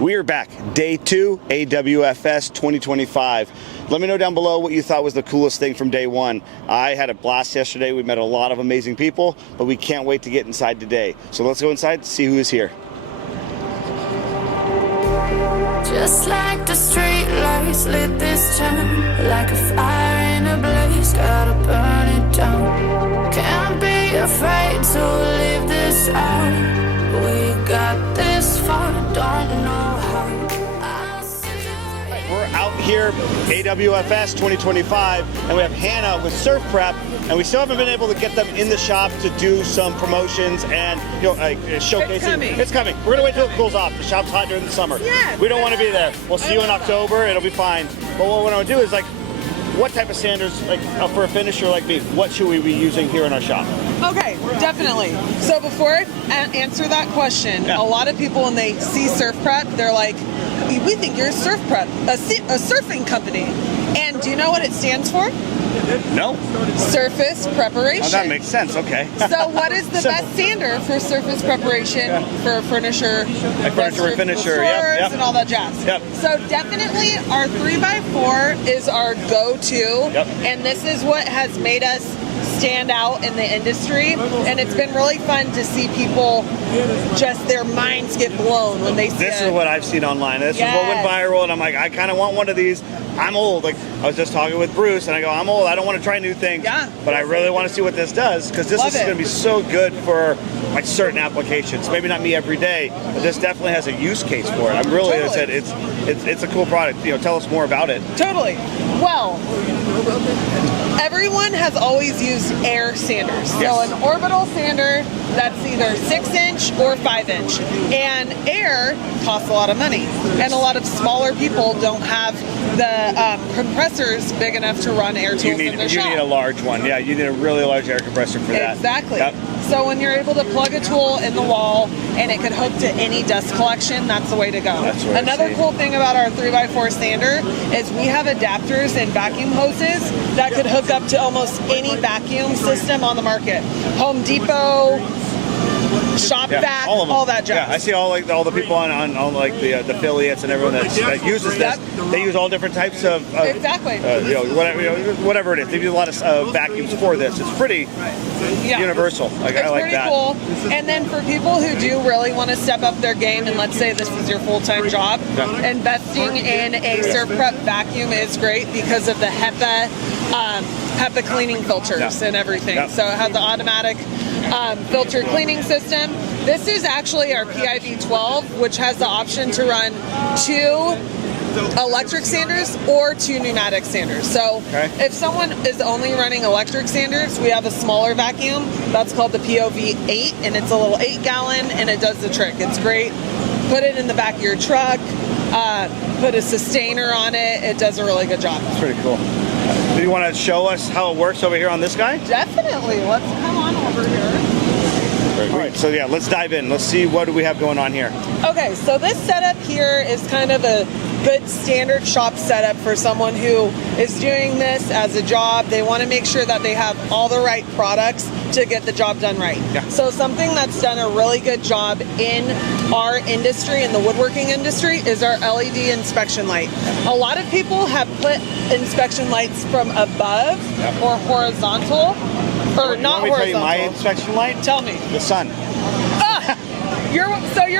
We are back, day 2, AWFS 2025. Let me know down below what you thought was the coolest thing from day 1. I had a blast yesterday. We met a lot of amazing people, but we can't wait to get inside today. So let's go inside and see who is here. Just like the street lights lit this town, like a fire in a blaze, gotta burn it down. Can't be afraid to leave this out. We got this far, don't know how. We're out here, AWFS 2025, and we have Hannah with SurfPrep, and we still haven't been able to get them in the shop to do some promotions and showcasing. It's coming. We're gonna wait till it cools off. The shop's hot during the summer. Yeah. We don't want to be there. We'll see you in October. It'll be fine. But what we want to do is what type of sanders, for a finisher like me, what should we be using here in our shop? Okay, definitely. So before I answer that question, a lot of people when they see SurfPrep, they're like, we think you're SurfPrep, a surfing company. And do you know what it stands for? No. Surface preparation. Oh, that makes sense. Okay. So what is the best sander for surface preparation for furniture? Like furniture refinisher, yep. And all that jazz. Yep. So definitely our 3x4 is our go-to. Yep. And this is what has made us stand out in the industry, and it's been really fun to see people just their minds get blown when they see this is what I've seen online. This is what went viral, and I'm like, I kind of want one of these. I'm old. I was just talking with Bruce, and I go, I'm old. I don't want to try new things, but I really want to see what this does, because this is going to be so good for certain applications. Maybe not me every day, but this definitely has a use case for it. I'm really excited. It's a cool product. Tell us more about it. Totally. Well, everyone has always used air sanders. So an orbital sander that's either 6-inch or 5-inch. And air costs a lot of money. And a lot of smaller people don't have the compressors big enough to run air tools in their shop. You need a large one. Yeah, you need a really large air compressor for that. Exactly. Yep. So when you're able to plug a tool in the wall and it can hook to any dust collection, that's the way to go. Another cool thing about our 3x4 sander is we have adapters and vacuum hoses that could hook up to almost any vacuum system on the market. Home Depot, Shop Vac, all that jazz. Yeah, I see all the people on the affiliates and everyone that uses this. They use all different types of whatever it is. They use a lot of vacuums for this. It's pretty universal. I like that. Cool. And then for people who do really want to step up their game, and let's say this is your full-time job, investing in a SurfPrep vacuum is great because of the HEPA cleaning filters and everything. So it has the automatic filter cleaning system. This is actually our PIV12, which has the option to run 2 electric sanders or 2 pneumatic sanders. So if someone is only running electric sanders, we have a smaller vacuum that's called the POV8, and it's a little 8-gallon, and it does the trick. It's great. Put it in the back of your truck, put a sustainer on it. It does a really good job. It's pretty cool. Do you want to show us how it works over here on this guy? Definitely. Let's come on over here. All right, so let's dive in. Let's see what do we have going on here. Okay, so this setup here is kind of a good standard shop setup for someone who is doing this as a job. They want to make sure that they have all the right products to get the job done right. So something that's done a really good job in our industry, in the woodworking industry, is our LED inspection light. A lot of people have put inspection lights from above or horizontal. Or not horizontal. Tell you my inspection light? Tell me. The sun. You're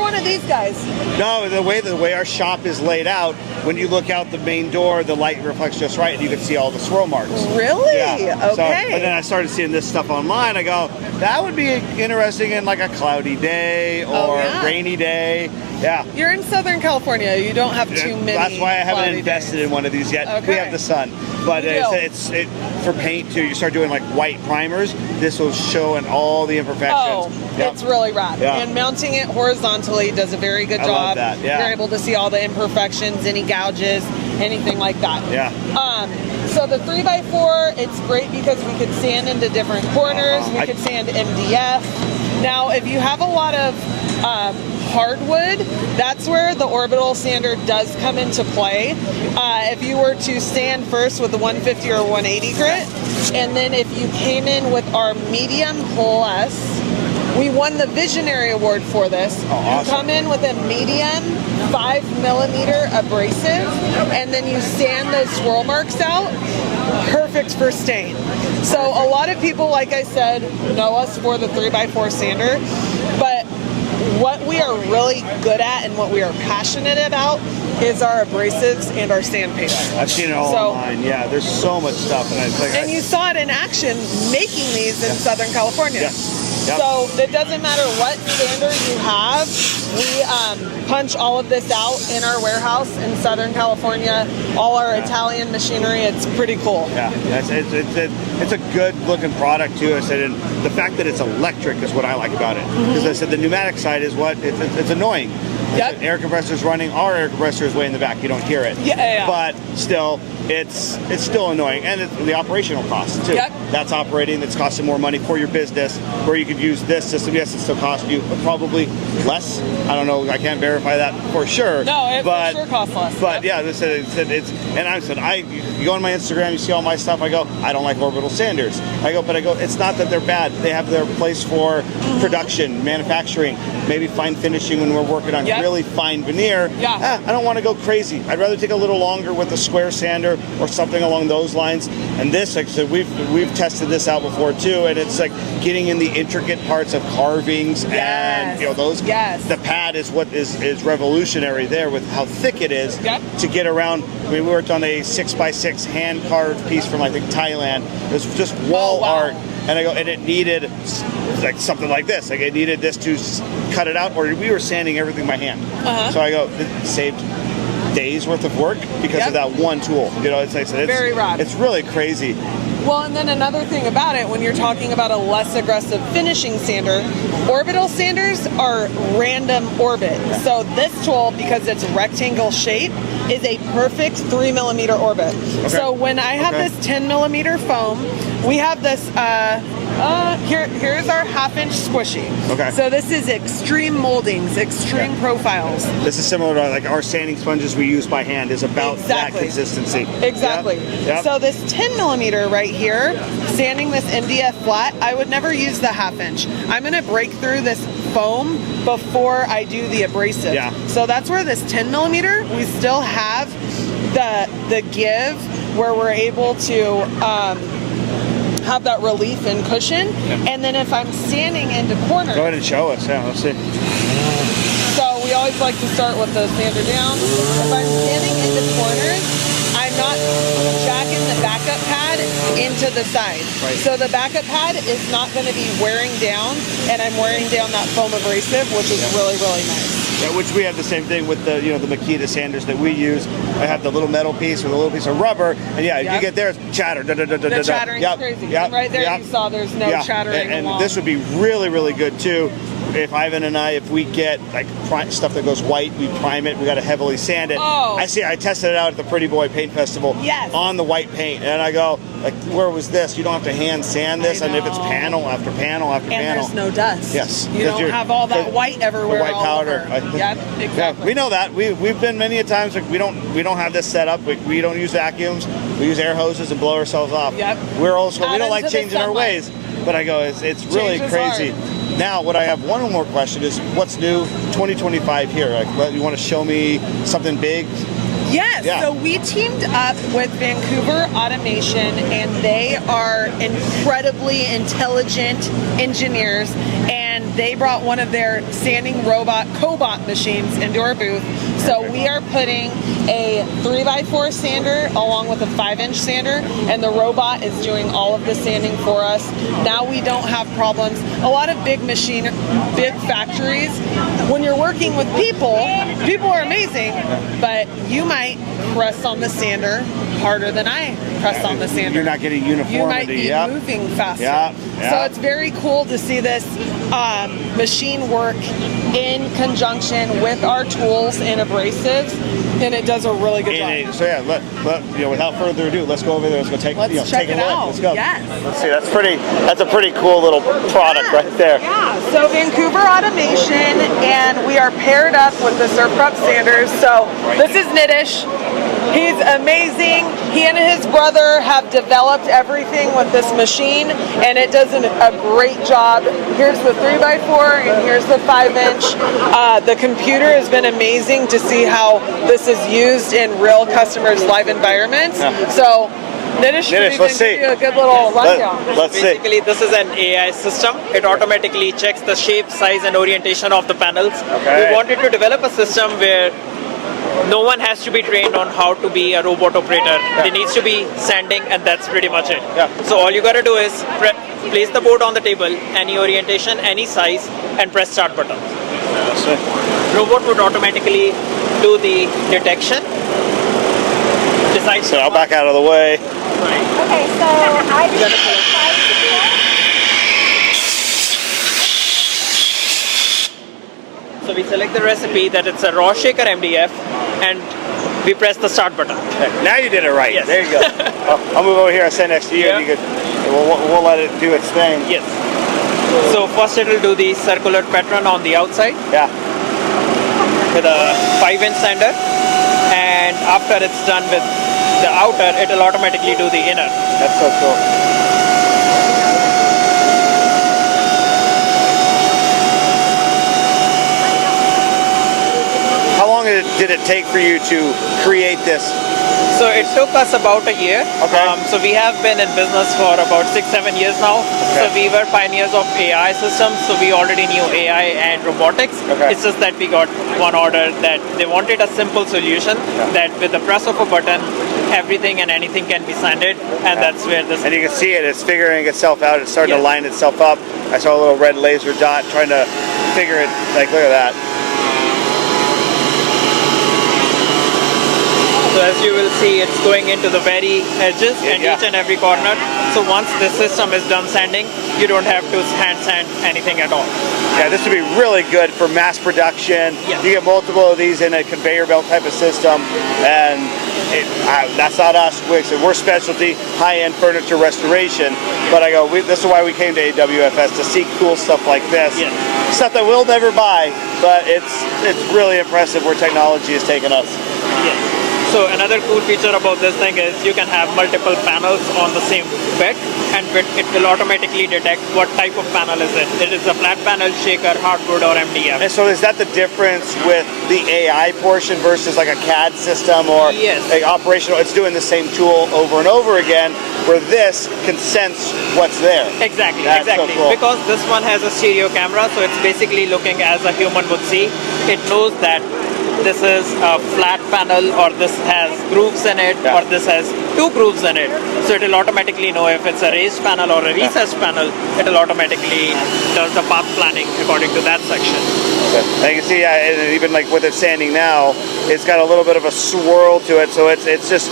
one of these guys. No, the way our shop is laid out, when you look out the main door, the light reflects just right, and you can see all the swirl marks. Really? Yeah. Okay. But then I started seeing this stuff online. I go, that would be interesting in a cloudy day or rainy day. Yeah. You're in Southern California. You don't have too many. That's why I haven't invested in one of these yet. We have the sun, but it's for paint too. You start doing white primers. This will show in all the imperfections. Oh, it's really rad. And mounting it horizontally does a very good job. I love that. Yeah. You're able to see all the imperfections, any gouges, anything like that. Yeah. So the 3x4, it's great because we could sand into different corners. We could sand MDF. Now, if you have a lot of hardwood, that's where the orbital sander does come into play. If you were to sand first with the 150 or 180 grit, and then if you came in with our medium plus, we won the Visionary Award for this. Oh, awesome. You come in with a medium 5mm abrasive, and then you sand those swirl marks out, perfect for stain. So a lot of people, like I said, know us for the 3x4 sander, but what we are really good at and what we are passionate about is our abrasives and our sandpaper. I've seen it all online. Yeah, there's so much stuff, and you saw it in action making these in Southern California. Yes. Yep. So it doesn't matter what sander you have. We punch all of this out in our warehouse in Southern California. All our Italian machinery. It's pretty cool. Yeah, it's a good looking product too. I said, and the fact that it's electric is what I like about it. Because I said the pneumatic side is what it's annoying. Yep. Air compressor's running. Our air compressor is way in the back. You don't hear it. Yeah. But still, it's still annoying, and it's the operational cost too. Yep. That's operating. That's costing more money for your business. Where you could use this system. Yes, it still costs you probably less. I don't know. I can't verify that for sure. No, it for sure costs less. But yeah, it's and I said you go on my Instagram, you see all my stuff. I go, I don't like orbital sanders. I go, it's not that they're bad. They have their place for production, manufacturing, maybe fine finishing when we're working on really fine veneer. Yeah. I don't want to go crazy. I'd rather take a little longer with a square sander or something along those lines. And this, like I said, we've tested this out before too, and it's like getting in the intricate parts of carvings and those. Yes. The pad is what is revolutionary there with how thick it is to get around. I mean, we worked on a 6x6 hand carved piece from I think Thailand. It was just wall art, and and it needed like something like this. Like it needed this to cut it out, or we were sanding everything by hand. So I go, it saved days worth of work because of that one tool. It's very rad. It's really crazy. Well, and then another thing about it, when you're talking about a less aggressive finishing sander, orbital sanders are random orbit. So this tool, because it's rectangle shape, is a perfect 3mm orbit. Okay. So when I have this 10mm foam, we have this, here's our 1/2-inch squishy. Okay. So this is extreme moldings, extreme profiles. This is similar to like our sanding sponges we use by hand is about that consistency. Exactly. Yep. So this 10mm right here, sanding this MDF flat, I would never use the 1/2-inch. I'm going to break through this foam before I do the abrasive. Yeah. So that's where this 10mm, we still have the give where we're able to have that relief and cushion. And then if I'm sanding into corners. Go ahead and show us. Yeah, let's see. So we always like to start with the sander down. If I'm sanding into corners, I'm not jacking the backup pad into the side. Right. So the backup pad is not going to be wearing down, and I'm wearing down that foam abrasive, which is really, really nice. Yeah, which we have the same thing with the the Makita sanders that we use. I have the little metal piece with a little piece of rubber, and if you get there, it's chatter. The chattering's crazy. And right there you saw there's no chattering and along. this would be really, really good too. If Ivan and I, if we get like stuff that goes white, we prime it. We got to heavily sand it. Oh. I tested it out at the Pretty Boy Paint Festival. Yes. On the white paint, and I go like, where was this? You don't have to hand sand this, and if it's panel after panel after panel. And there's no dust. Yes. You don't have all that white everywhere. The white powder. Yep, exactly. Yeah, we know that. We've been many a times like we don't have this set up. We don't use vacuums. We use air hoses and blow ourselves off. Yep. We're old school. We don't like changing our ways. But I go, it's really crazy. Now, what I have one more question is, what's new 2025 here? Like, you want to show me something big? Yes, so we teamed up with Vancouver Automation, and they are incredibly intelligent engineers, and they brought one of their sanding robot cobot machines into our booth. So we are putting a 3x4 sander along with a 5-inch sander, and the robot is doing all of the sanding for us. Now we don't have problems. A lot of big factories, when you're working with people are amazing, but you might press on the sander harder than I press on the sander. You're not getting uniformity. You might be moving faster. So it's very cool to see this machine work in conjunction with our tools and abrasives, and it does a really good job. So without further ado, let's go over there. Let's go take check take a it look. out. Let's go. Yes. Let's see. That's a pretty cool little product right there. Yeah. So Vancouver Automation, and we are paired up with the SurfPrep sanders. So this is Nitish. He's amazing. He and his brother have developed everything with this machine, and it does a great job. Here's the 3x4, and here's the 5-inch. The computer has been amazing to see how this is used in real customers' live environments. So, Nitish, let's see. Give you a good little rundown. Let's see. Basically, this is an AI system. It automatically checks the shape, size, and orientation of the panels. Okay. We wanted to develop a system where no one has to be trained on how to be a robot operator. There needs to be sanding, and that's pretty much it. Yeah. So all you gotta do is place the board on the table, any orientation, any size, and press start button. Let's see. Robot would automatically do the detection. Decide. So I'll back out of the way. Okay, so I You gotta select. So we select the recipe that it's a raw shaker MDF, and we press the start button. Now you did it right. Yes. There you go. I'll move over here. I'll stand next to you, and you could. We'll let it do its thing. Yes. So first it will do the circular pattern on the outside Yeah. with a 5-inch sander, and after it's done with the outer, it will automatically do the inner. That's so cool. How long did it take for you to create this? So it took us about a year. Okay. So we have been in business for about 6-7 years now. Okay. So we were pioneers of AI systems. So we already knew AI and robotics. Okay. It's just that we got one order that they wanted a simple solution that with the press of a button, everything and anything can be sanded, and that's where this. And you can see it. It's figuring itself out. It's starting to Yes. line itself up. I saw a little red laser dot trying to figure it. Like, look at that. So as you will see, it's going into the very edges and Yeah. each and every corner. So once the system is done sanding, you don't have to hand sand anything at all. Yeah, this would be really good for mass production. Yes. You get multiple of these in a conveyor belt type of system, and that's not us. We're specialty, high-end furniture restoration. But I go, this is why we came to AWFS, to see cool stuff like this. Yes. Stuff that we'll never buy, but it's really impressive where technology has taken us. Yes. So another cool feature about this thing is you can have multiple panels on the same bed, and it will automatically detect what type of panel is it. It is a flat panel, shaker, hardwood, or MDF. And so is that the difference with the AI portion versus like a CAD system or Yes. like operational? It's doing the same tool over and over again, where this can sense what's there. Exactly, That's so exactly. cool. Because this one has a stereo camera, so it's basically looking as a human would see. It knows that this is a flat panel, or this has grooves in it, Yeah. or this has 2 grooves in it. So it will automatically know if it's a raised panel or a recessed panel. It will automatically does the path planning according to that section. And you can see, and even like with it sanding now, it's got a little bit of a swirl to it, so it's just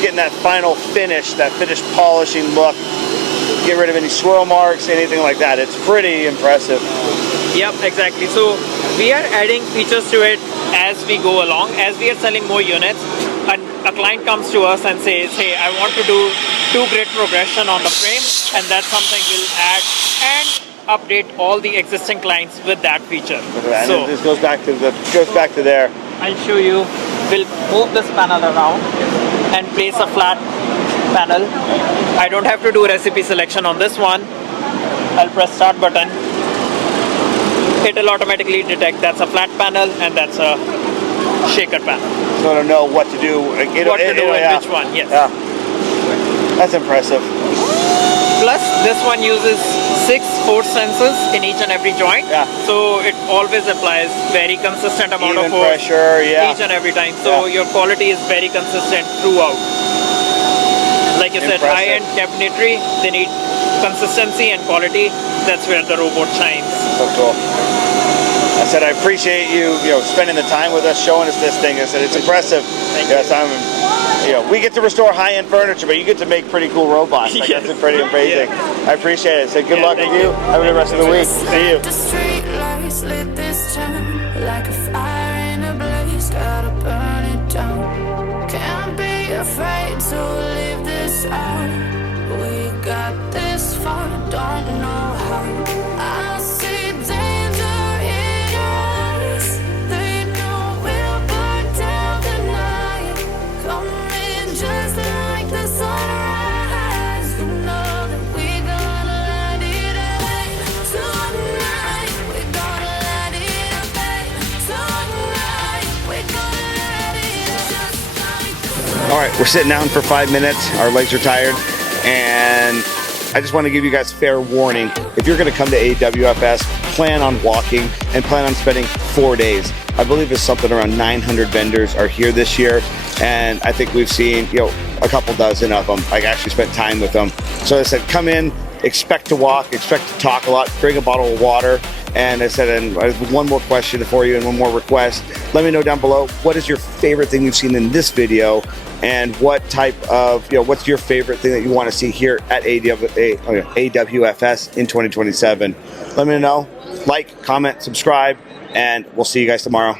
getting that final finish, that finished polishing look. Get rid of any swirl marks, anything like that. It's pretty impressive. Yep, exactly. So we are adding features to it as we go along. As we are selling more units, and a client comes to us and says, hey, I want to do 2 grid progression on the frame, and that's something we'll add and update all the existing clients with that feature. And So this goes back to there. I'll show you. We'll move this panel around and place a flat panel. I don't have to do recipe selection on this one. I'll press start button. It will automatically detect that's a flat panel and that's a shaker panel. So it'll know what to do. What to do and which one, yes. Yeah. That's impressive. Plus, this one uses 6 force sensors in each and every joint. Yeah. So it always applies very consistent amount Even of force pressure, yeah. each and every time. So Yeah. your quality is very consistent throughout. Like you said, Impressive. high-end cabinetry, they need consistency and quality. That's where the robot shines. So cool. I said I appreciate you spending the time with us, showing us this thing. I said it's impressive. Thank yes, we get to restore high-end furniture, but you get to make pretty cool robots. Like, Yes. That's pretty amazing. I appreciate it. So good Yeah, luck with thank you. you. Have a good rest of the week. See you. The street lights lit this town like a fire in a blaze. Gotta burn it down. Can't be afraid to leave this out. We got this far, don't know how. I see danger in your eyes. They know we'll burn down the night. right, we're sitting down for 5 minutes. Our legs are tired, and I just want to give you guys fair warning. If you're going to come to AWFS, plan on walking and plan on spending 4 days. I believe it's something around 900 vendors are here this year, and I think we've seen, a couple dozen of them. I actually spent time with them. So I said, come in, expect to walk, expect to talk a lot, bring a bottle of water. And I said, and one more question for you and one more request. Let me know down below, what is your favorite thing you've seen in this video? And what type of, what's your favorite thing that you want to see here at AWFS in 2027? Let me know. Like, comment, subscribe, and we'll see you guys tomorrow.